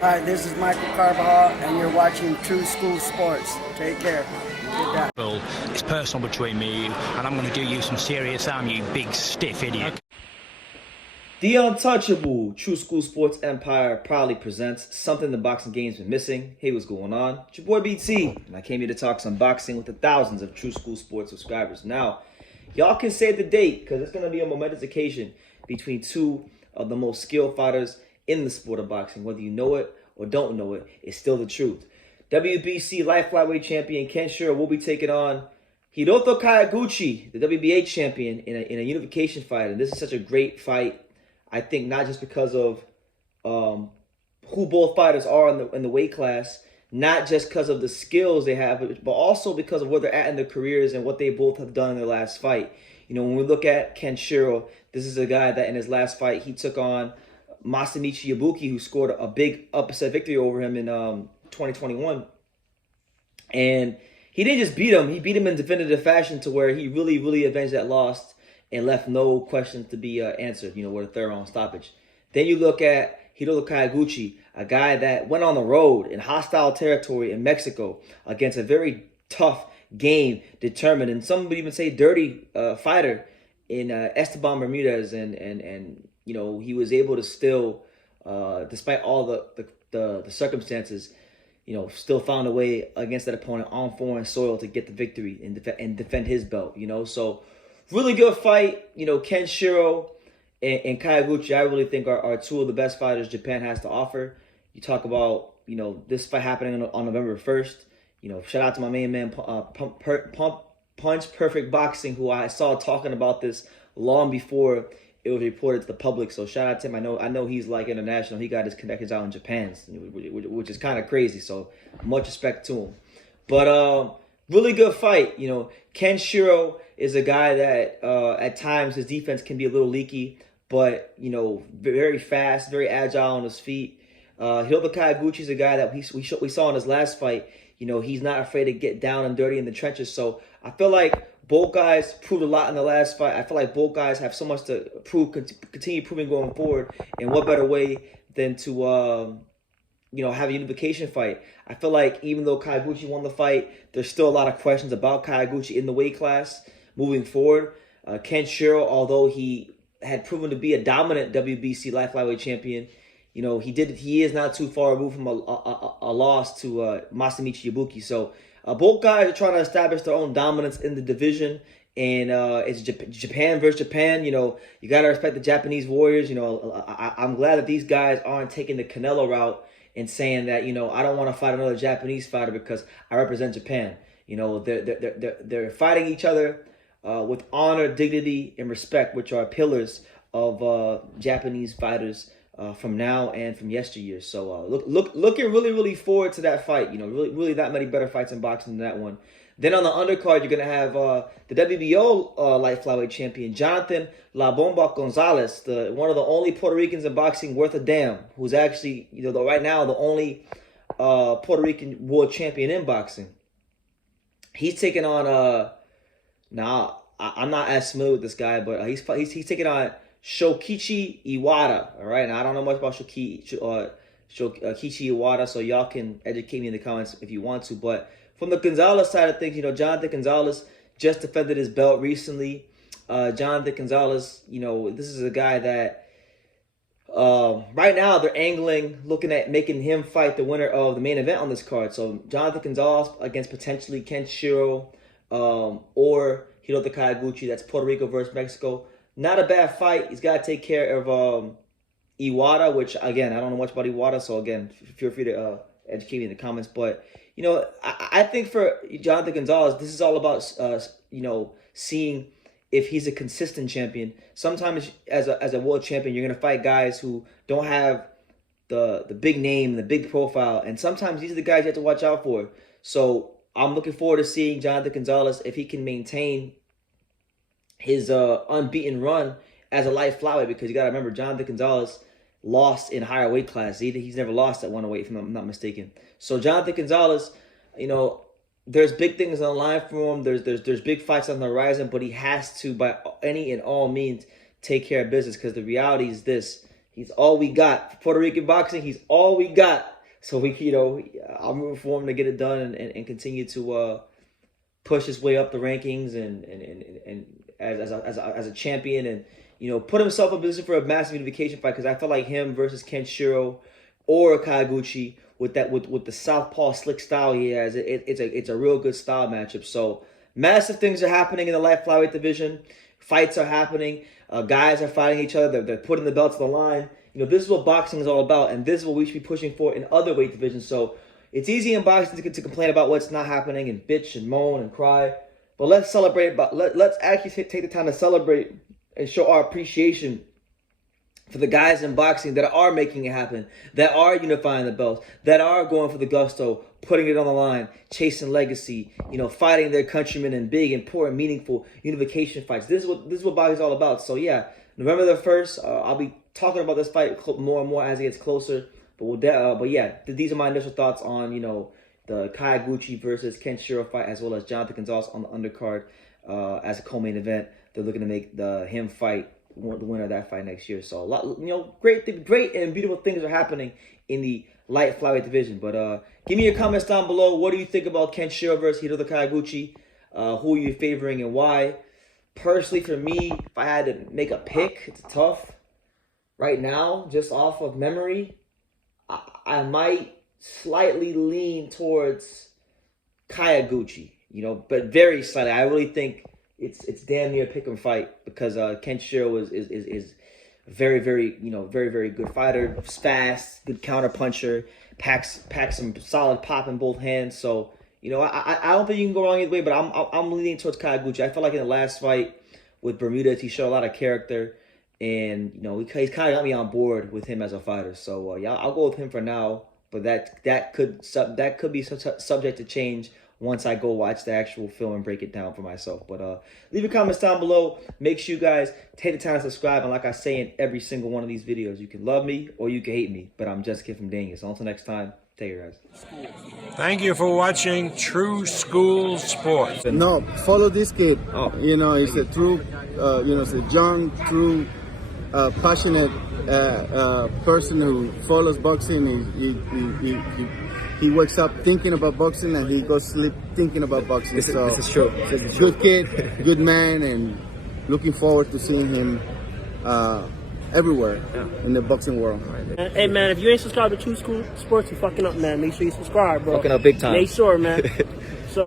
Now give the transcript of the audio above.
Hi, this is Michael Carbajal, and you're watching True School Sports. Take care. Good night. Well, it's personal between me and you, and I'm going to do you some serious harm, you big stiff idiot. The Untouchable True School Sports Empire proudly presents something the boxing game's been missing. Hey, what's going on? It's your boy BT, and I came here to talk some boxing with the thousands of True School Sports subscribers. Now, y'all can save the date because it's going to be a momentous occasion between two of the most skilled fighters in the sport of boxing. Whether you know it or don't know it, it's still the truth. WBC light flyweight champion Ken Shiro will be taking on Hiroto Kawaguchi, the WBA champion, in a unification fight. And this is such a great fight. I think not just because of who both fighters are in the weight class, not just because of the skills they have, but also because of where they're at in their careers and what they both have done in their last fight. You know, when we look at Ken Shiro, this is a guy that in his last fight, he took on Masamichi Ibuki, who scored a big upset victory over him in 2021. And he didn't just beat him, he beat him in definitive fashion to where he really, really avenged that loss and left no questions to be answered, you know, with a third round stoppage. Then you look at Hiroto Kawaguchi, a guy that went on the road in hostile territory in Mexico against a very tough, game, determined, and some would even say dirty fighter in Esteban Bermudez. And you know, he was able to still, despite all the circumstances, you know, still found a way against that opponent on foreign soil to get the victory and defend his belt, you know. So really good fight. You know, Ken Shiro and Kawaguchi, I really think are two of the best fighters Japan has to offer. You talk about, you know, this fight happening on November 1st. You know, shout out to my main man, Punch Perfect Boxing, who I saw talking about this long before it was reported to the public. So shout out to him. I know he's like international. He got his connections out in Japan, which is kind of crazy. So much respect to him. But really good fight. You know, Ken Shiro is a guy that at times his defense can be a little leaky, but you know, very fast, very agile on his feet. Hiroto Kawaguchi is a guy that we saw in his last fight. You know, he's not afraid to get down and dirty in the trenches. So I feel like both guys proved a lot in the last fight. I feel like both guys have so much to prove, continue proving going forward. And what better way than to, you know, have a unification fight? I feel like even though Kawaguchi won the fight, there's still a lot of questions about Kawaguchi in the weight class moving forward. Ken Shiro, although he had proven to be a dominant WBC light flyweight champion, you know, he is not too far removed from a loss to Masamichi Ibuki. So both guys are trying to establish their own dominance in the division. And it's Japan versus Japan. You know, you got to respect the Japanese warriors. You know, I'm glad that these guys aren't taking the Canelo route and saying that, you know, I don't want to fight another Japanese fighter because I represent Japan. You know, they're fighting each other with honor, dignity, and respect, which are pillars of Japanese fighters from now and from yesteryear. So looking really forward to that fight. You know, really that many better fights in boxing than that one. Then on the undercard, you're gonna have the WBO light flyweight champion Jonathan La Bomba Gonzalez, one of the only Puerto Ricans in boxing worth a damn, who's actually, you know, right now the only Puerto Rican world champion in boxing. He's taking on now I'm not as familiar with this guy, but he's taking on Shokichi Iwata. All right, now I don't know much about Shokichi Iwata, so y'all can educate me in the comments if you want to. But from the Gonzalez side of things, you know, Jonathan Gonzalez just defended his belt recently. Jonathan Gonzalez, you know, this is a guy that right now they're angling, looking at making him fight the winner of the main event on this card. So Jonathan Gonzalez against potentially Ken Shiro or Hiroto Kawaguchi. That's Puerto Rico versus Mexico. Not a bad fight. He's got to take care of Iwata, which, again, I don't know much about Iwata, so, again, feel free to educate me in the comments. But, you know, I think for Jonathan Gonzalez, this is all about, you know, seeing if he's a consistent champion. Sometimes as a world champion, you're going to fight guys who don't have the big name, the big profile, and sometimes these are the guys you have to watch out for. So I'm looking forward to seeing Jonathan Gonzalez if he can maintain his unbeaten run as a light flyweight, because you got to remember, Jonathan Gonzalez lost in higher weight class. He's never lost at 108, if I'm not mistaken. So Jonathan Gonzalez, you know, there's big things on the line for him. There's big fights on the horizon, but he has to, by any and all means, take care of business, because the reality is this: He's all we got. For Puerto Rican boxing, he's all we got. So I'm rooting for him to get it done and continue to push his way up the rankings and as a champion, and put himself in a position for a massive unification fight, because I feel like him versus Kenshiro or Kawaguchi with the southpaw slick style he has, it's a real good style matchup. So massive things are happening in the light flyweight division. Fights are happening. Guys are fighting each other. They're putting the belts on the line. This is what boxing is all about, and this is what we should be pushing for in other weight divisions. So it's easy in boxing to complain about what's not happening and bitch and moan and cry, but let's celebrate. Let's actually take the time to celebrate and show our appreciation for the guys in boxing that are making it happen, that are unifying the belts, that are going for the gusto, putting it on the line, chasing legacy, fighting their countrymen in big, important, meaningful unification fights. This is what boxing is all about. So yeah, November the 1st, I'll be talking about this fight more and more as it gets closer. But yeah, these are my initial thoughts on the Kawaguchi versus Kenshiro fight, as well as Jonathan Gonzalez on the undercard as a co-main event. They're looking to make him fight the winner of that fight next year. So a lot, great and beautiful things are happening in the light flyweight division. But give me your comments down below. What do you think about Kenshiro versus Hiroto Kawaguchi? Who are you favoring and why? Personally, for me, if I had to make a pick, it's tough. Right now, just off of memory, I might slightly lean towards Kawaguchi, but very slightly. I really think it's damn near a pick 'em fight, because Kenshiro is very, very, very, very good fighter. Fast, good counter puncher, packs some solid pop in both hands. So I don't think you can go wrong either way. But I'm leaning towards Kawaguchi. I feel like in the last fight with Bermudez, he showed a lot of character. And he's kind of got me on board with him as a fighter. So yeah, I'll go with him for now. But that could be subject to change once I go watch the actual film and break it down for myself. But leave your comments down below. Make sure you guys take the time to subscribe. And like I say in every single one of these videos, you can love me or you can hate me. But I'm just a kid from Daniel. So until next time, take care, guys. Thank you for watching True School Sports. No, follow this kid. Oh. He's a true, it's a young, true, passionate person who follows boxing. He wakes up thinking about boxing and he goes to sleep thinking about boxing. This is true. Good kid, good man, and looking forward to seeing him everywhere in the boxing world. Hey man, if you ain't subscribed to True School Sports, you fucking up, man. Make sure you subscribe, bro. Fucking up big time. Make sure, man.